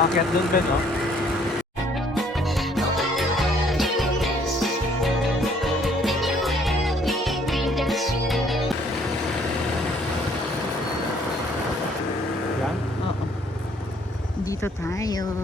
Aakyat doon, Ben, no? Yan? Oo. Dito tayo.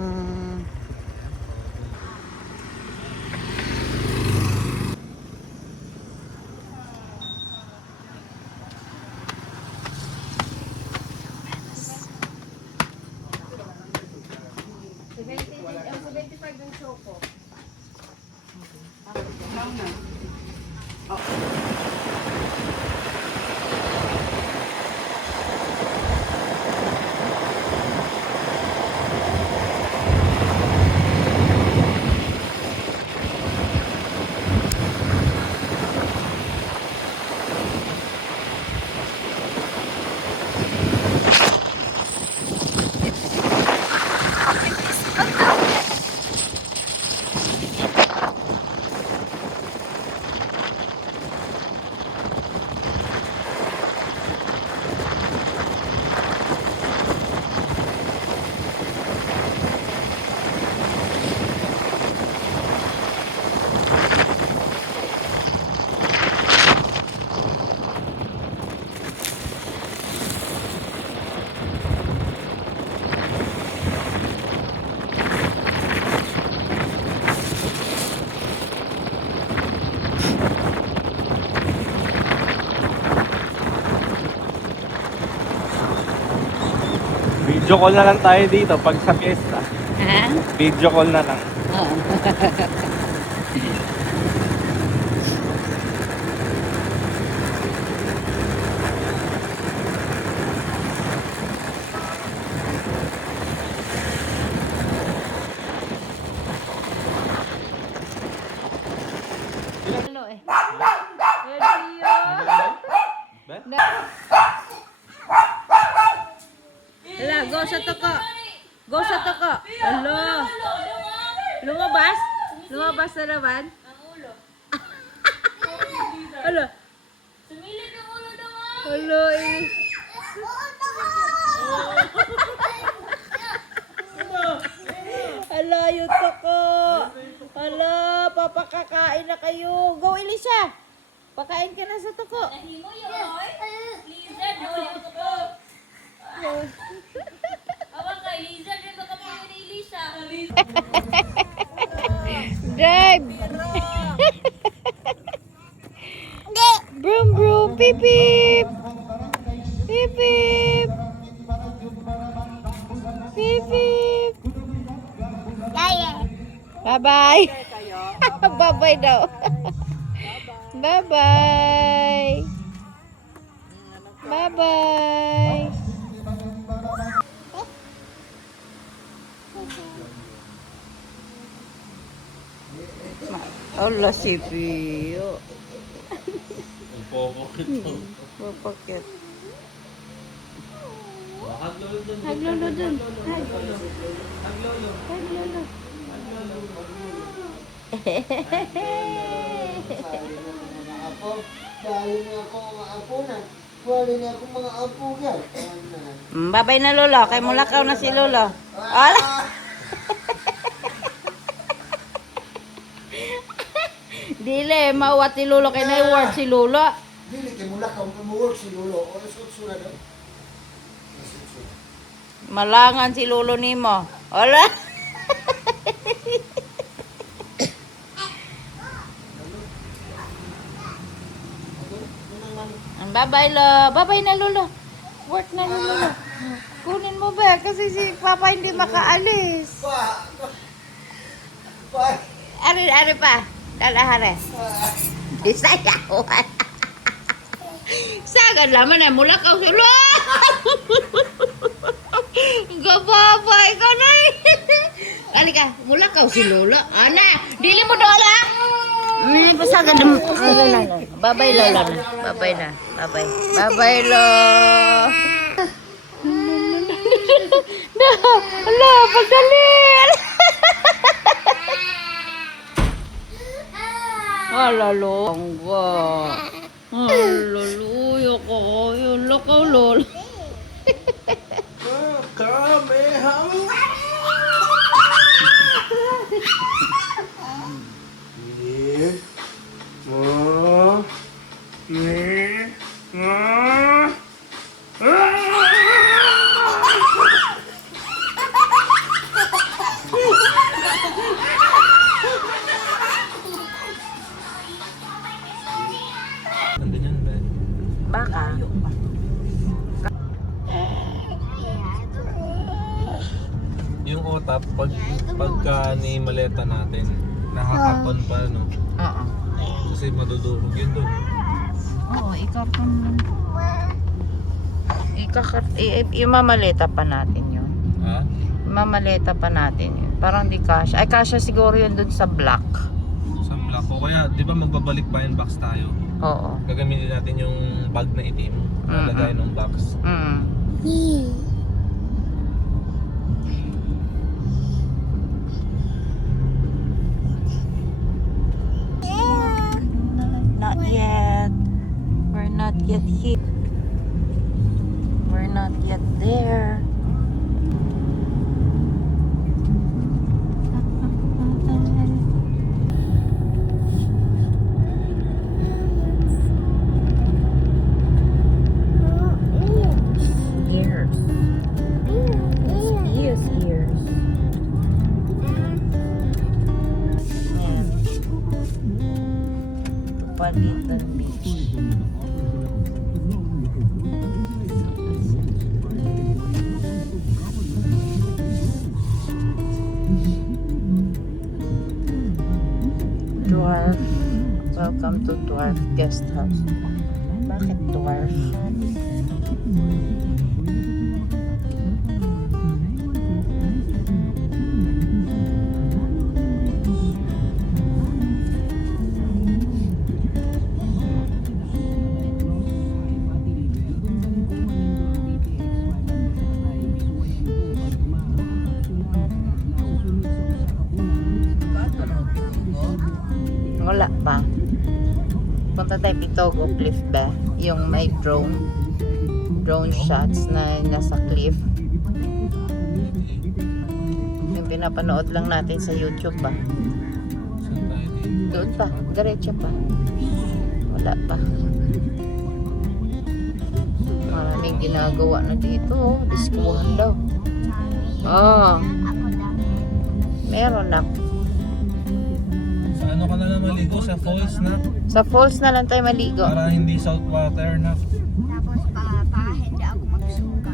Video call na lang tayo dito pag sa fiesta. Ha? Video call na lang. Oo. Ben? Hala, go sa toko. Go sa toko. Hala. Lumabas? Lumabas na naman? Hala. Sumilip yung ulo naman! Hala, eh. Hala, yung toko. Hala, papakakain na kayo. Go, Elisa. Pakain ka na sa toko. Nahimo yun, oy! Lizard, huli ako po! Awang kay Lizard, rin makapunin ni Elisa. Drive! Broom broom, pip pip! Pip pip! Pip pip! Bye-bye! Bye-bye daw! Bye-bye! Bye-bye! Allah si Pio. Popokit mo. Papakit. Haglolo dun. Haglolo dun. Haglolo. Haglolo. Dahil na ako mga apo na. Wali na ako mga apo yan. Babay na lolo. Kay mulakaw na si lolo. Ala. Dile, mawat si lolo. Kay na-work si lolo. Dili kay mula ka mag-work si Lolo. O nasusuna daw. Malangan si lolo nimo. Ala. Bye-bye lo. Bye-bye na lolo. Work na lolo. Kunin mo ba? Kasi si Papa hindi makaalis. Pa! Ari pa. Dalahare. Isayawan. Sagan laman na mula ka sulo. Gababay ka na eh. Alika, mula ka si Lola. Ana, dili mo dola. Pasagan mo. Babay Lola na. Babay na. Babay. Babay lo. Ala, pagdali. Ala lo. Ala lo. Yoko. Yoko lolo. Kami hang! ka. Yung otap, pagka ni maleta natin, nakakapon pa, no? Oo. Kasi madudurog yun dun. Oo, ikapon lang. Imamaleta pa natin yun. Ha? Imamaleta pa natin yun. Parang di kasha. Ay, kasha siguro yun dun sa black. Sa black. O kaya, di ba magbabalik pa yung box tayo? Oo. Gagamitin natin yung bag na itim. Nalagay ng box. Mm. Not yet. We're not yet here. We're not yet there. Ears. Yes, ears. Ayan. Palitan Beach. Dwarf. Welcome to Dwarf Guest House. Bakit Dwarf? Wala pa. Punta tayo Pitogo Cliff ba? Yung may drone shots na nasa cliff. Yung pinapanood lang natin sa YouTube ba? Saan tayo dito? Doon pa, diretso pa. Wala pa. Maraming ginagawa na dito. Oh. Diskuhan daw. Oh. Meron na. Sa ano ka na lang maligo? Sa falls na? Sa falls na lang tayo maligo. Para hindi saltwater na. Tapos pa hindi ako magsuka.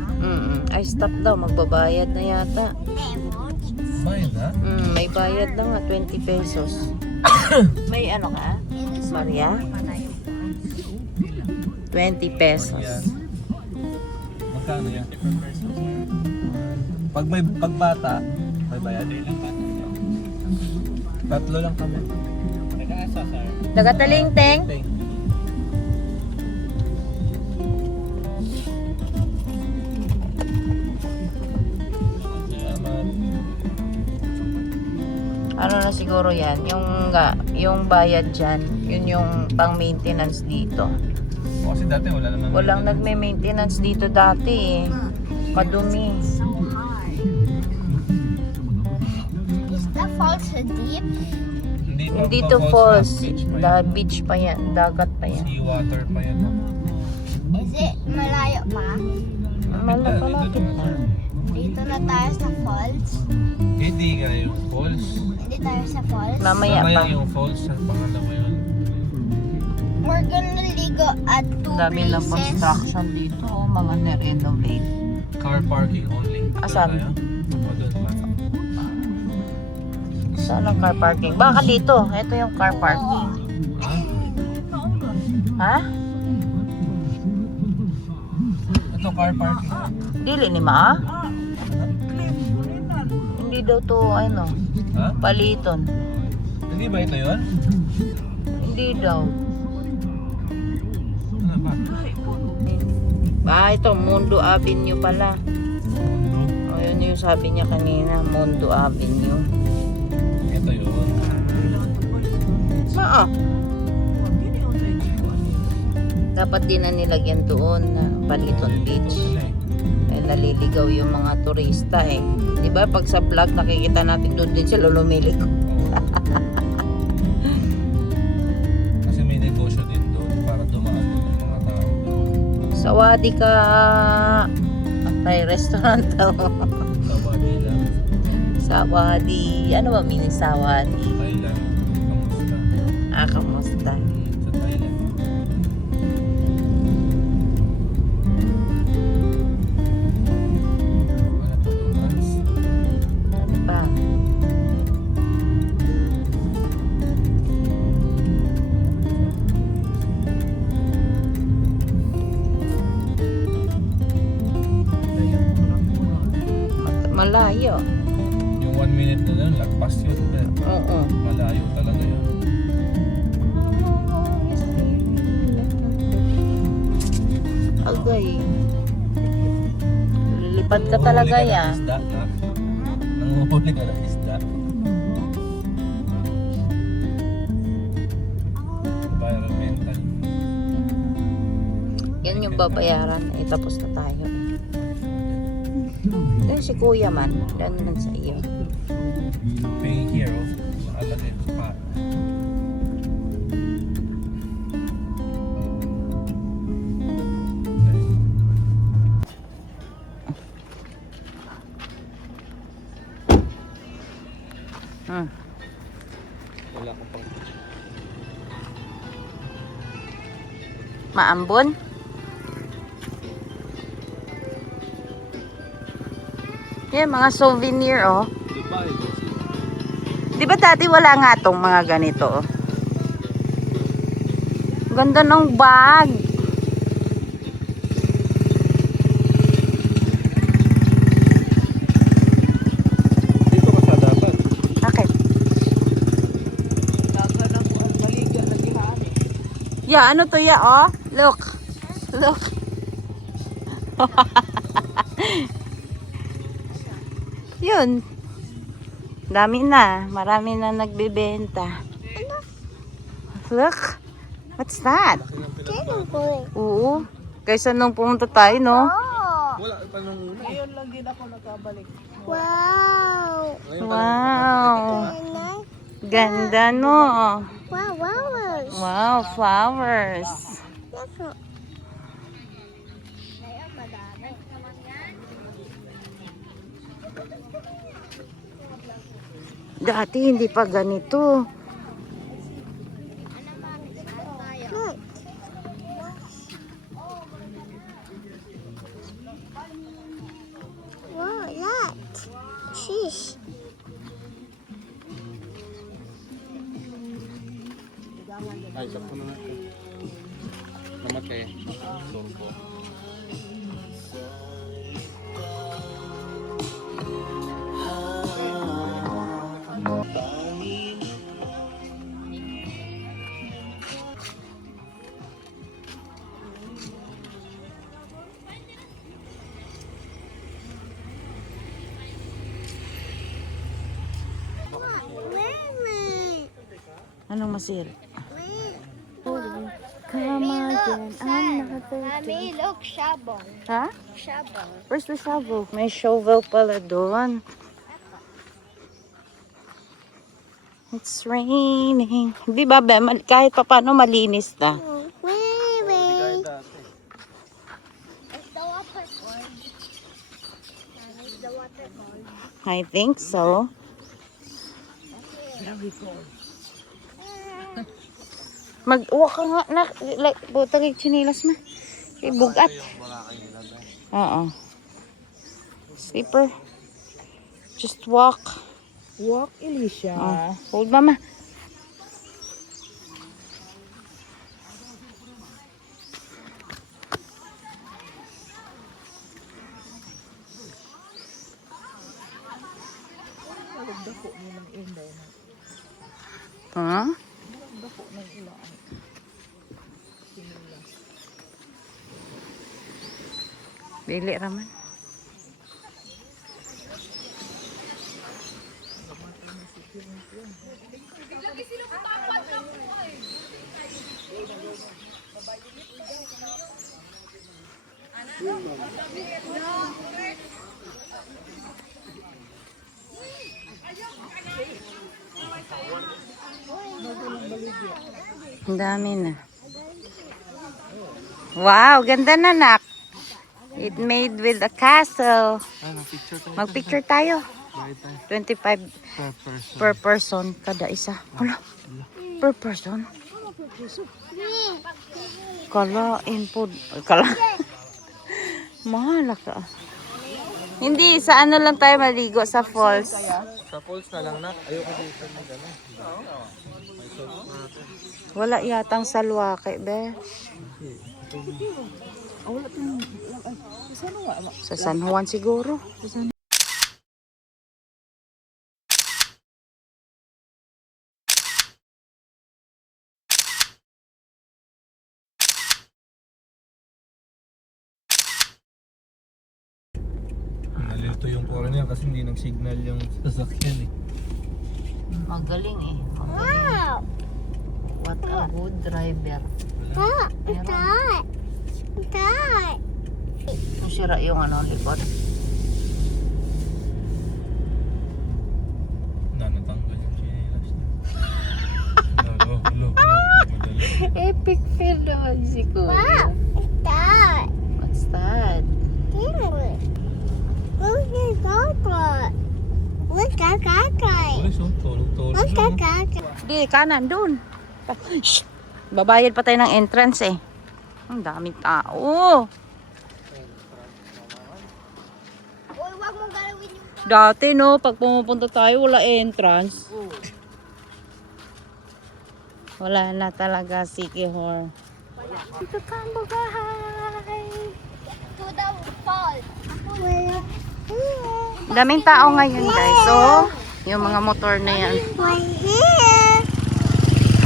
Ay, stop daw. Magbabayad na yata. Lemons. Bayad na? May bayad na nga. 20 pesos. May ano ka? Maria? 20 pesos. Yan. Magkano yan? Pag may pagbata, may bayad. Tatlo lang kami. Nagatalingteng? Thank. Salamat. Ano na siguro yan? Yung bayad dyan, yun yung pang maintenance dito. O, kasi dati wala naman. Walang nagme-maintenance dito dati eh. Kadumi. So hard. Is the falls deep? Hindi pa to falls. Beach pa yan. Beach pa yan. Dagat pa yan. Sea water pa yan. Is it malayo pa? Malapit pa. Dito na tayo sa falls. Hindi ka yung falls. Hindi tayo sa falls. Mamaya pa. yung falls. Sa pangalawa yun. We're gonna ligo at two Dami lang places. construction dito. Mga na-renovate. Car parking only. Doon Asan? tayo? O, doon pa. Saan ang car parking? Baka dito. Ito yung car parking. Ha? Ha? Ito car parking. Dili ni Ma? Hindi daw to ano. Ha? Paliton. Hindi ba ito yun? Hindi daw. Ano ba? Ito Mundo Avenue pala. O yun yung sabi niya kanina. Mundo Avenue. Ito yun. Maa. Dapat din na nilagyan doon na Paliton Beach. Eh, naliligaw yung mga turista eh. Diba pag sa vlog nakikita natin doon din sila lumilig. Kasi may negosyo din doon para dumaan yung mga tao. Sawadi ka. Tay restaurant daw. Sawadi lang. Sawadi. Ano ba meaning Sawadi? Thailand. Kamusta? Kamusta? Sa Thailand. Malayo. Yung 1 minute na lang, lagpas yun. Oo. Malayo talaga yun. Agay. Lilipad ka talaga Nanguhuli ka ya. ng isda, na. Nanguhuli ka ng isda. Environmental. Yan yung babayaran. Eh, tapos na tayo. Eh, si kuya man. Yan man sa iyo. Pay here, oh. Nakalagay pa. Hmm. Wala ko pang... Maambon? Yan, mga souvenir, oh. Di ba dati wala nga tong mga ganito, oh. Ganda ng bag. Dito ka sa dapat. Bakit? Ya, ano to ya, oh? Look. Look. Yun. Dami na. Marami na nagbebenta. Look. What's that? Kidding boy. Oo. Kaysa nung pumunta tayo, no? Oh. Wala pa nung una. Wow. Wow. Nice. Ganda, no? Wow, flowers. Wow, flowers. That's not. Dati hindi pa ganito. Look. Wow, that. Sheesh. Ay, sakto na natin. Namatay. Sorbo. Anong masira? Come again. I'm not Mommy, look, shovel. Ha? Shovel. Where's the shovel? May shovel pala doon. It's raining. Di ba, Be? Kahit pa paano malinis na. Wait. Is the water cold? Is the water cold? I think so. Mag-uwa ka nga na. Like, butang yung chinilas mo. Bugat. Oo. Slipper. Just walk. Walk, Alicia. Oh. Hold mama. Ha? Dili raman. Ang dami na. Wow, ganda na, nak. It made with a castle. Mag-picture tayo. 25 per person kada isa. Hala, per person? Kalain po. Kala. Mahal ka. Hindi, sa ano lang tayo maligo sa falls. Sa falls na lang, nak. Ayoko dito ng gano'n. Wala yatang salwake, be. Sa San Juan siguro. Huminto yung foreigner kasi hindi nag-signal yung sasakyan eh. Magaling eh. Wow! What a good driver. Ah, that! That! Sira yung ano, likod. Nanatanggal yung chinelas niya. Hello. Epic fail naman si Kuya. Wow! That! What's that? Look at that guy. Uy, so, tulog-tulog Look lang. at that guy. Di, kanan, dun. Shh! Babayad pa tayo ng entrance eh. Ang daming tao. Uy, wag mo galawin yung... Dati no, pag pumupunta tayo, wala entrance. Wala na talaga, Sikihor. Dito tayo, bahay. To the fall. Wala. Daming tao ngayon, guys. So, yung mga motor na yan. My hair.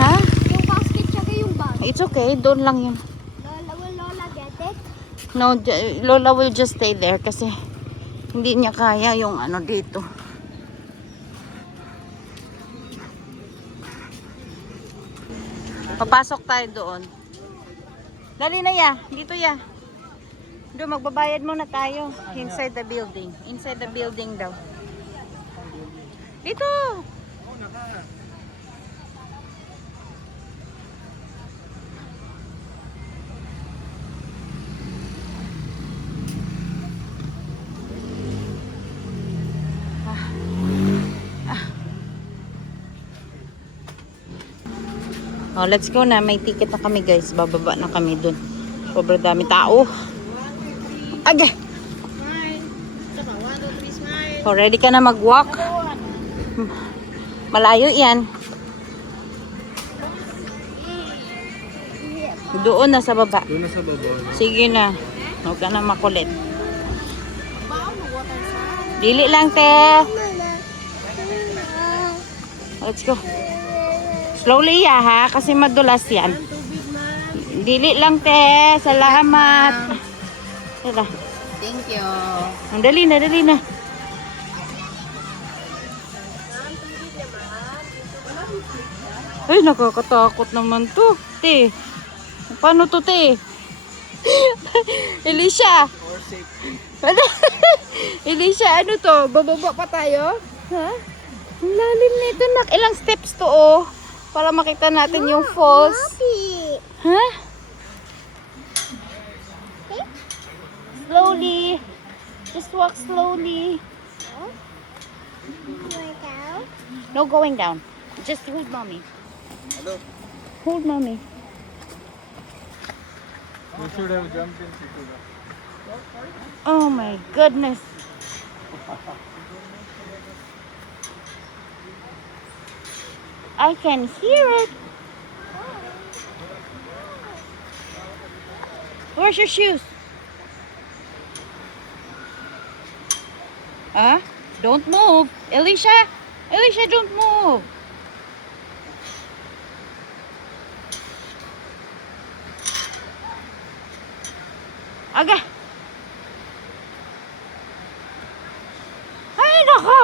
Ha? Yung basket tsaka yung bag. It's okay, doon lang yun. Will Lola get it? No, Lola will just stay there kasi hindi niya kaya yung ano dito. Papasok tayo doon. Dali na ya, dito ya. Doon, magbabayad muna tayo. Inside the building. Inside the building daw. Dito! Oh, let's go na. May ticket na kami, guys. Bababa na kami dun. Sobrang dami tao. Aga! Oh, ready ka na mag-walk? Malayo yan. Doon na sa baba. Doon na sa baba. Sige na. Huwag ka na makulit. Dili lang, te. Let's go. Slowly ya, ha? Kasi madulas yan. Dili lang, te. Salamat. Tara. Thank you. Ang dali na, dali na. Ay, nakakatakot naman to, te. Paano to, te? Elisha. Ano? Elisha, ano to? Bababa pa tayo? Ha? Ang lalim nito, nak. Ilang steps to, oh. Para makita natin yung falls. Happy. Ha? Slowly. Just walk slowly. Going down. No going down. Just hold mommy. Hello. Hold mommy. You should have jumped in Sikura. Oh my goodness. I can hear it. Where's your shoes? Huh? Don't move. Elisha! Elisha, don't move. Aga! Ay, naka!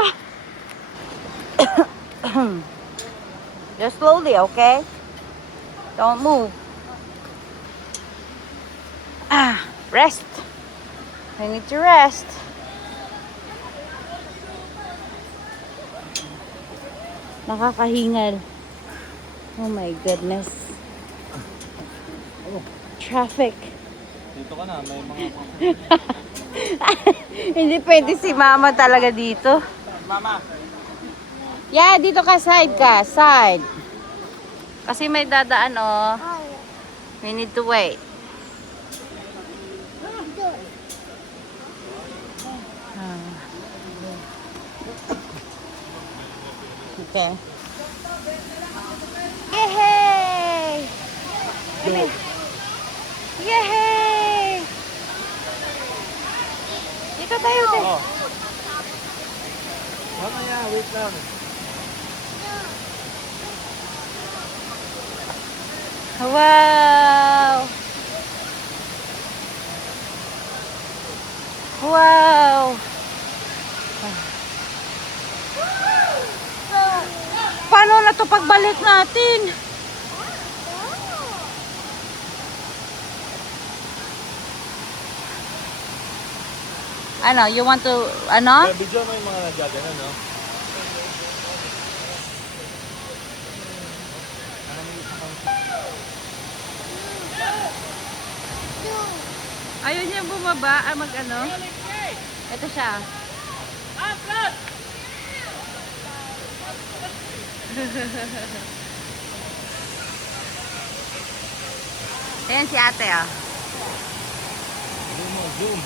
Just slowly, okay? Don't move. Rest. I need to rest. Nakakahingal. Oh my goodness. Traffic. Dito ka na, may mga... Hindi pwede si mama talaga dito. Mama! Yeah, dito ka, side ka. Side. Kasi may dadaan, oh. We need to wait. Okay. Yay! Yay! Dito tayo, te. Oh. Mamaya, wait lang. Wow! Wow! Paano na to pagbalik natin? Ano, you want to, ano? Video mo yung mga nagagano, no? Ayaw niya bumaba, mag-ano? Ito siya. Ayan si ate, ah. Zoom.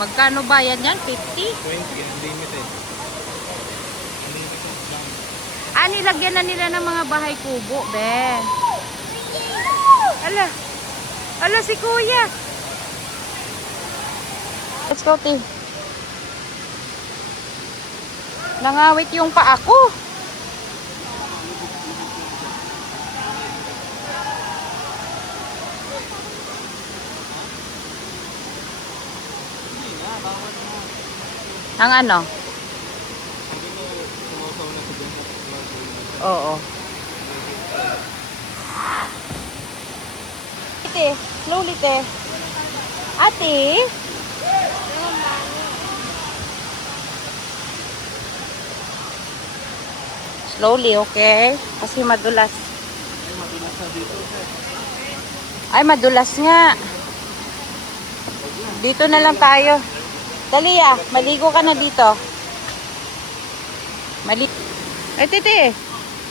Magkano bayad yan? 50? 20, unlimited. Ah, nilagyan na nila ng mga bahay kubo, be. Ala. Ala si kuya. Let's go, T. Nangawit yung paa ko. Ang ano? Oo. Ate, slowly te. Ate. Slowly, okay? Kasi madulas. Ay, madulas nga. Dito na lang tayo. Dali ah, maligo ka na dito. Ay, tite.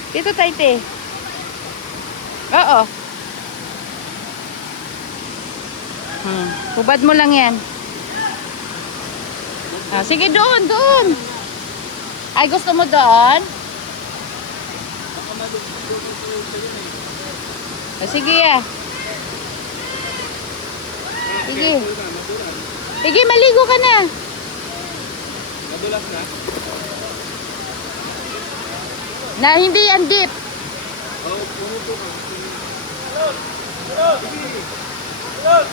Dito tayo, te. Oo. Hubad mo lang yan. Ah, sige, doon, doon. Ay, gusto mo doon? Ah, sige ah. Sige. Sige, maligo ka na. Madulas na? Na hindi yan deep.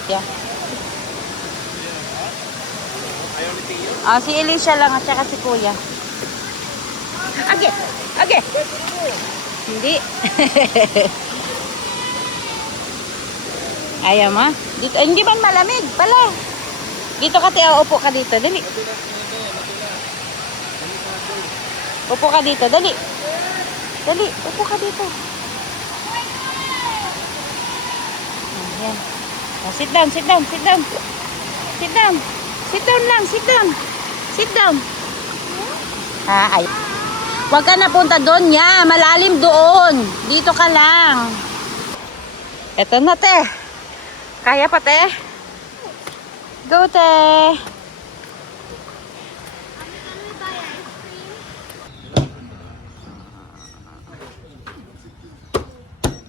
Yeah. Ah, si Elisha lang at saka si Kuya. Age, age. Hindi. Ayaw mo? Dito, hindi man malamig pala. Dito ka, te, upo ka dito. Dali. Upo ka dito, dali. Dali, upo ka dito. Ayan. Oh, sit down, sit down, sit down. Sit down. Sit down lang, sit down. Sit down. Ah, ay. Huwag ka na punta doon niya. Malalim doon. Dito ka lang. Eto na, te. Kaya pa, te? Go, te.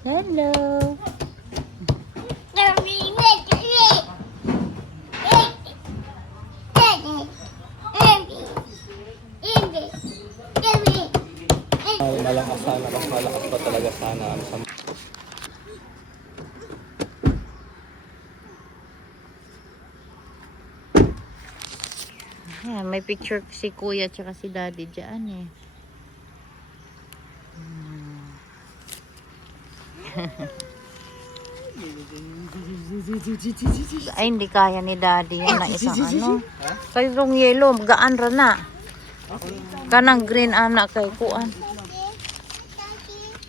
Hello. Malakas sana, mas malakas pa talaga sana. Ayan, may picture si Kuya at si Daddy dyan eh. Ay, hindi kaya ni Daddy yan na isang ano. Kayong yellow, gaan ra na. Kanang green anak kay kuan.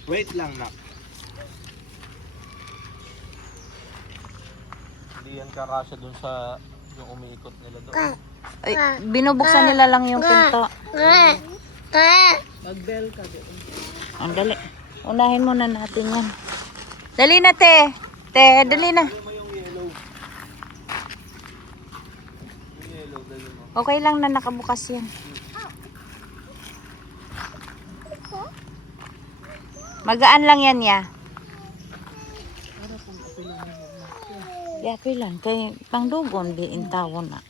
Wait lang, nak. Hindi yan kakasya dun sa yung umiikot nila doon. Ay, binubuksan nila lang yung pinto. Mag-bell ka doon. Ang dali. Unahin muna natin yan. Dali na, te. Te, dali na. Okay lang na nakabukas yan. Magaan lang yan, ya. Ya, pilan. Kay pangdugon, di intawon na.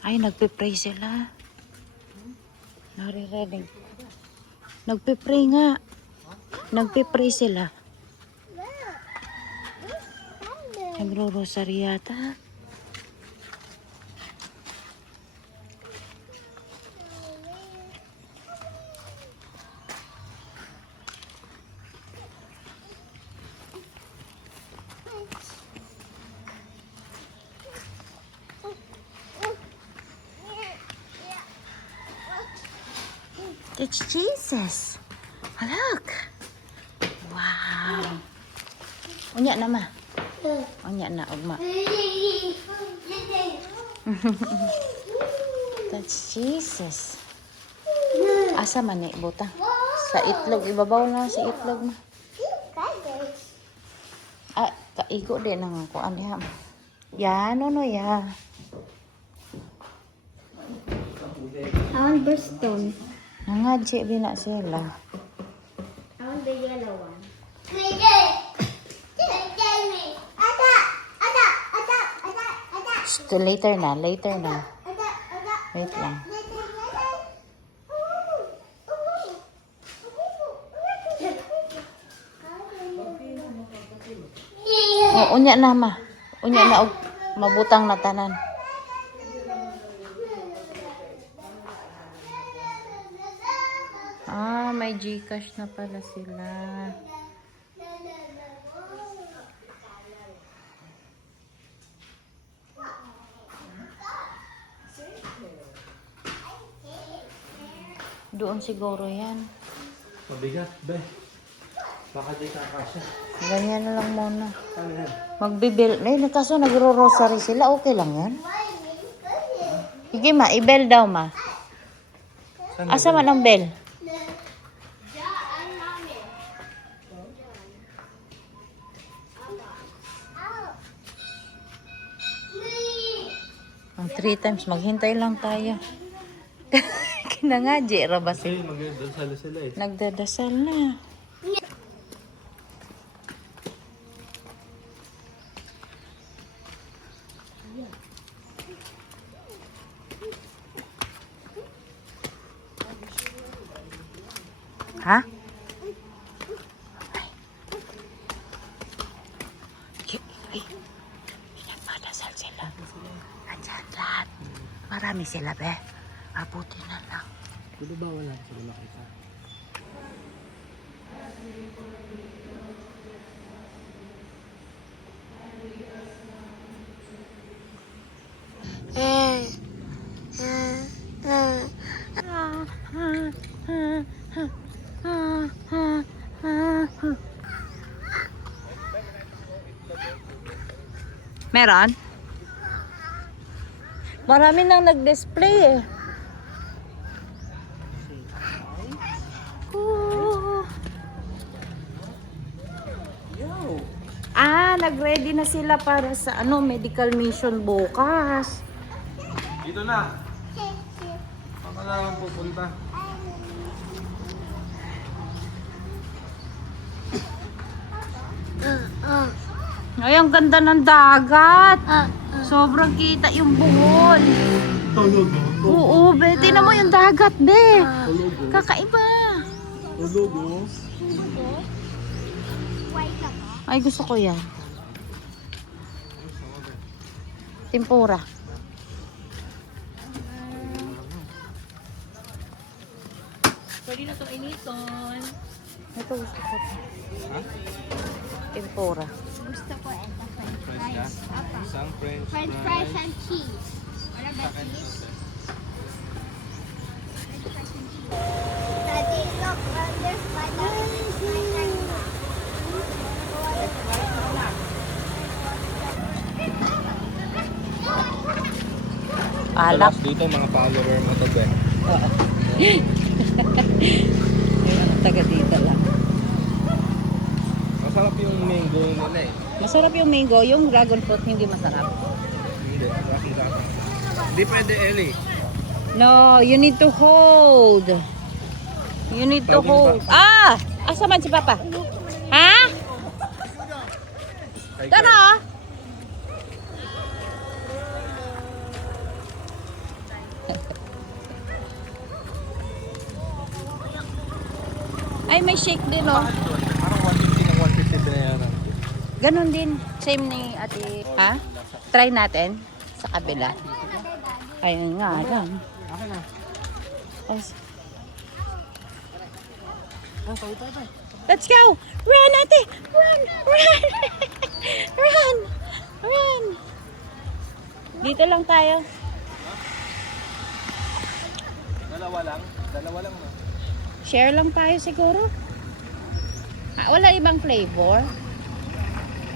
Ay, nagpe-pray sila. Naririnig. Nagpipray nga. Nagpipray sila. Nagro-rosary yata. It's Jesus. Look. Wow. Unya na ma. Unya na ugma. That's Jesus. Asa man ni butang? Sa itlog ibabaw na sa itlog ma. Ah, kaigo din ang kuan diha. Ya, no ya. I want Bristol. Nangadji bina sila. I want the yellow one. Later na, later na. Wait lang. Oh, unya na ma. Unya na og mabutang na tanan. Ah, may GCash na pala sila. Doon siguro yan. Mabigat, be. Baka di kakasya. Ganyan na lang muna. Ano yan? Magbibil. Eh, kaso nagro-rosary sila. Okay lang yan. Sige ma, i-bell daw ma. Asa man ang bell? Ang 3 times, maghintay lang tayo. Kinangadji, ra ba Kasi sila? magdadasal sila eh. Nagdadasal na. Ha? Ay, pinagpadasal sila. Andyan lahat. Marami sila, be. Abuti na lang. Kulo ba wala sila makita? Meron? Marami nang nag-display eh. Ooh. Ah, nag-ready na sila para sa medical mission bukas. Dito na. Ako na lang pupunta. Ay, ang ganda ng dagat. Sobrang kita yung buhol. Tulog oh. Oo, be. Tingnan mo yung dagat, be. Kakaiba. Tulog oh. Ay, gusto ko yan. Tempura. Pwede na itong initon. Ito gusto ko. Tempura. Gusto ko ito, french French ka? fries. Apa. Isang French French fries and cheese. What about cheese? Daddy, look, there's Alak. Dito mga follower mo to be. Taga dito lang. Masarap yung mango nila eh. Masarap yung mango. Yung dragon fruit hindi masarap. Hindi. Hindi pwede Ellie. No, you need to hold. You need to hold. Ah! Asa man si Papa? Ha? Tara! Ay, may shake din, oh. Parang 150 ng 150 binayaran. Ganon din. Same ni ate. Ha? Try natin sa kabila. Ayun nga lang. Ay, let's go! Run, ate! Run! Run! Run! Run! Dito lang tayo. Dalawa lang? Dalawa lang na. Share lang tayo siguro. Ah, wala ibang flavor.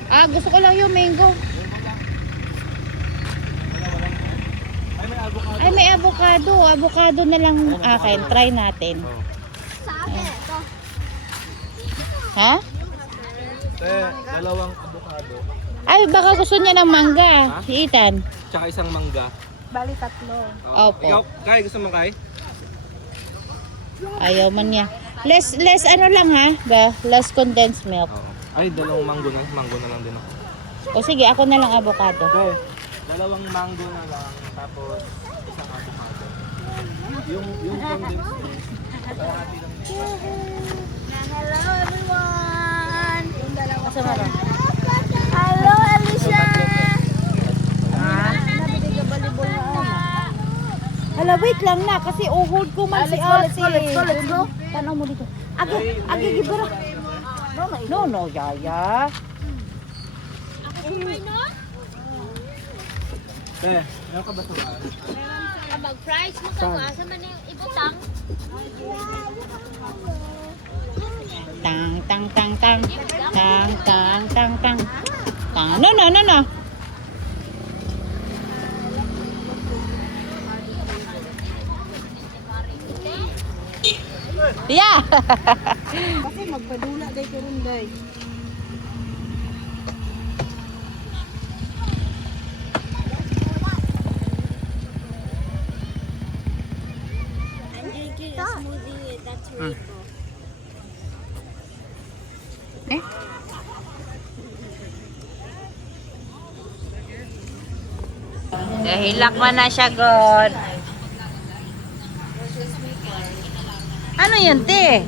Ah, gusto ko lang yung mango. Ay, may avocado. Avocado na lang akin. Try natin. Sa akin, ito. Ha? Dalawang avocado. Ay, baka gusto niya ng mangga. Si Ethan. Tsaka isang mangga. Bali, tatlo. Opo. Ikaw, Kai, gusto mo Kai? Ayaw man niya. Less ano lang ha? Less condensed milk. Ay, dalawang mango na lang din ako. O sige, ako na lang avocado. Kai, dalawang mango na lang, tapos isang avocado. Yung condensed kalahati lang. Hello, everyone. Kasama rin. Hello, Alicia. Hala, wait lang na. Kasi hold ko man si ate. Let's go. Tanaw mo dito. Agi, gibara. No, Yaya. Meron ka ba sa bahay? Mag-price mo ka ba? Sa man yung ibutang? Tang, tang, tang, tang. Tang, tang, tang, tang. Tang, no. Yeah. Kasi magpadula day ko rin day. I'm drinking a smoothie. That's Rico. Hilak mo na siya, God. Ano yun, te?